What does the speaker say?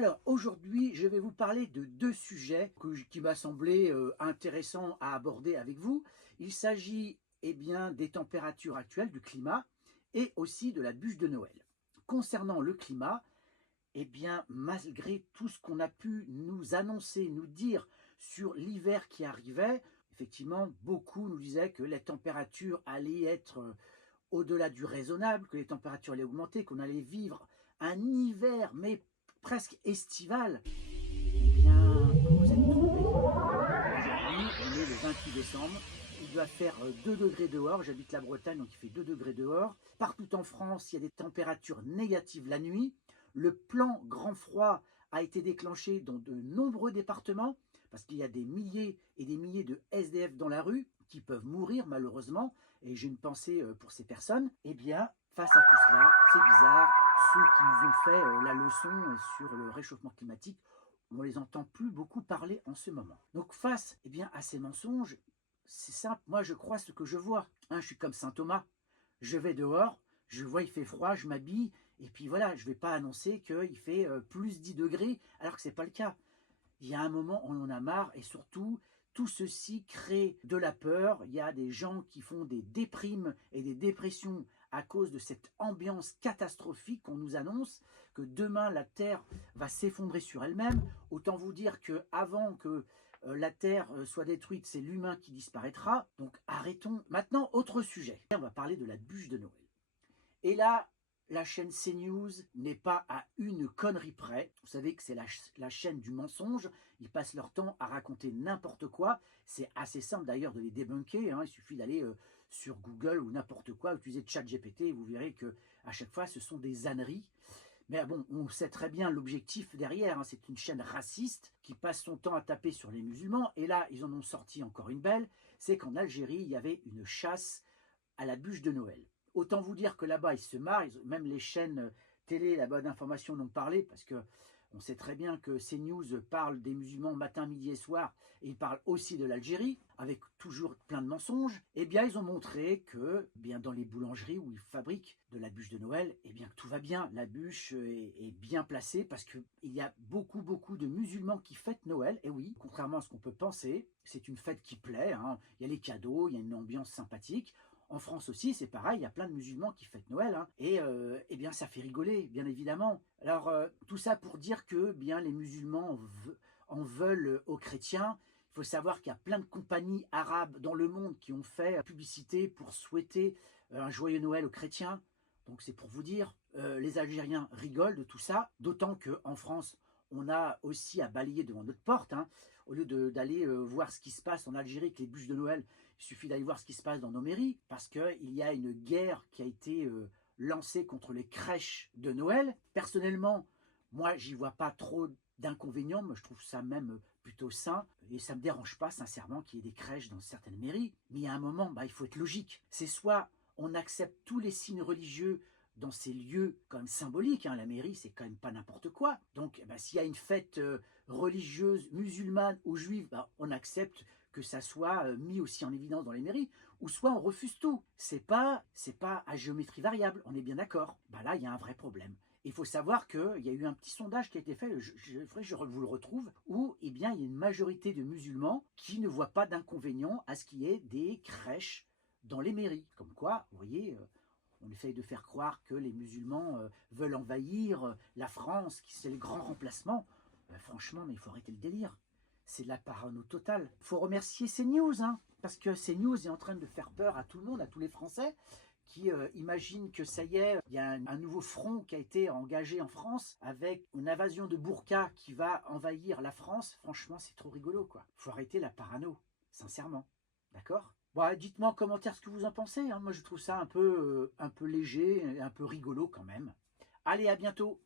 Alors aujourd'hui, je vais vous parler de deux sujets qui m'a semblé intéressants à aborder avec vous. Il s'agit bien des températures actuelles, du climat, et aussi de la bûche de Noël. Concernant le climat, malgré tout ce qu'on a pu nous annoncer, nous dire sur l'hiver qui arrivait, effectivement, beaucoup nous disaient que les températures allaient être au-delà du raisonnable, que les températures allaient augmenter, qu'on allait vivre un hiver, mais presque estival. Vous vous êtes trompés. Aujourd'hui, on est le 28 décembre. Il doit faire 2 degrés dehors. J'habite la Bretagne, donc il fait 2 degrés dehors. Partout en France, il y a des températures négatives la nuit. Le plan grand froid a été déclenché dans de nombreux départements parce qu'il y a des milliers et des milliers de SDF dans la rue qui peuvent mourir malheureusement. Et j'ai une pensée pour ces personnes. Face à tout cela, c'est bizarre. Ceux qui nous ont fait la leçon sur le réchauffement climatique, on ne les entend plus beaucoup parler en ce moment. Donc face à ces mensonges, c'est simple, moi je crois ce que je vois. Je suis comme saint Thomas, je vais dehors, je vois il fait froid, je m'habille, et puis voilà, je ne vais pas annoncer qu'il fait plus 10 degrés, alors que ce n'est pas le cas. Il y a un moment, on en a marre, et surtout, tout ceci crée de la peur. Il y a des gens qui font des déprimes et des dépressions à cause de cette ambiance catastrophique qu'on nous annonce, que demain la Terre va s'effondrer sur elle-même. Autant vous dire qu'avant que la Terre soit détruite, c'est l'humain qui disparaîtra. Donc arrêtons. Maintenant, autre sujet. On va parler de la bûche de Noël. Et là, la chaîne CNews n'est pas à une connerie près. Vous savez que c'est la chaîne du mensonge. Ils passent leur temps à raconter n'importe quoi. C'est assez simple d'ailleurs de les débunker. Il suffit d'aller sur Google ou n'importe quoi, utiliser ChatGPT et vous verrez qu'à chaque fois, ce sont des âneries. Mais bon, on sait très bien l'objectif derrière. C'est une chaîne raciste qui passe son temps à taper sur les musulmans. Et là, ils en ont sorti encore une belle. C'est qu'en Algérie, il y avait une chasse à la bûche de Noël. Autant vous dire que là-bas, ils se marrent, même les chaînes télé là-bas d'information n'ont parlé, parce que on sait très bien que CNews parle des musulmans matin, midi et soir, et ils parlent aussi de l'Algérie, avec toujours plein de mensonges. Ils ont montré que dans les boulangeries où ils fabriquent de la bûche de Noël, que tout va bien, la bûche est bien placée, parce qu'il y a beaucoup de musulmans qui fêtent Noël, et oui, contrairement à ce qu'on peut penser, c'est une fête qui plaît, il y a les cadeaux, il y a une ambiance sympathique. En France aussi, c'est pareil, il y a plein de musulmans qui fêtent Noël, ça fait rigoler, bien évidemment. Alors, tout ça pour dire que les musulmans en veulent aux chrétiens. Il faut savoir qu'il y a plein de compagnies arabes dans le monde qui ont fait publicité pour souhaiter un joyeux Noël aux chrétiens. Donc c'est pour vous dire, les Algériens rigolent de tout ça, d'autant qu'en France, on a aussi à balayer devant notre porte. Au lieu d'aller voir ce qui se passe en Algérie avec les bûches de Noël, il suffit d'aller voir ce qui se passe dans nos mairies, parce qu'il y a une guerre qui a été lancée contre les crèches de Noël. Personnellement, moi, j'y vois pas trop d'inconvénients, mais je trouve ça même plutôt sain, et ça me dérange pas, sincèrement, qu'il y ait des crèches dans certaines mairies. Mais il y a un moment, il faut être logique. C'est soit on accepte tous les signes religieux dans ces lieux quand même symboliques, la mairie c'est quand même pas n'importe quoi, donc s'il y a une fête religieuse musulmane ou juive, on accepte que ça soit mis aussi en évidence dans les mairies, ou soit on refuse tout. C'est pas à géométrie variable, on est bien d'accord. Là il y a un vrai problème. Il faut savoir qu'il y a eu un petit sondage qui a été fait, je vous le retrouve, où il y a une majorité de musulmans qui ne voient pas d'inconvénient à ce qu'il y ait des crèches dans les mairies. Comme quoi, vous voyez, on essaye de faire croire que les musulmans veulent envahir la France, que c'est le grand remplacement. Franchement, mais il faut arrêter le délire. C'est de la parano totale. Il faut remercier CNews, parce que CNews est en train de faire peur à tout le monde, à tous les Français, qui imaginent que ça y est, il y a un nouveau front qui a été engagé en France avec une invasion de burqa qui va envahir la France. Franchement, c'est trop rigolo, quoi. Il faut arrêter la parano, sincèrement. D'accord ? Bon, dites-moi en commentaire ce que vous en pensez. Moi, je trouve ça un peu léger, un peu rigolo quand même. Allez, à bientôt.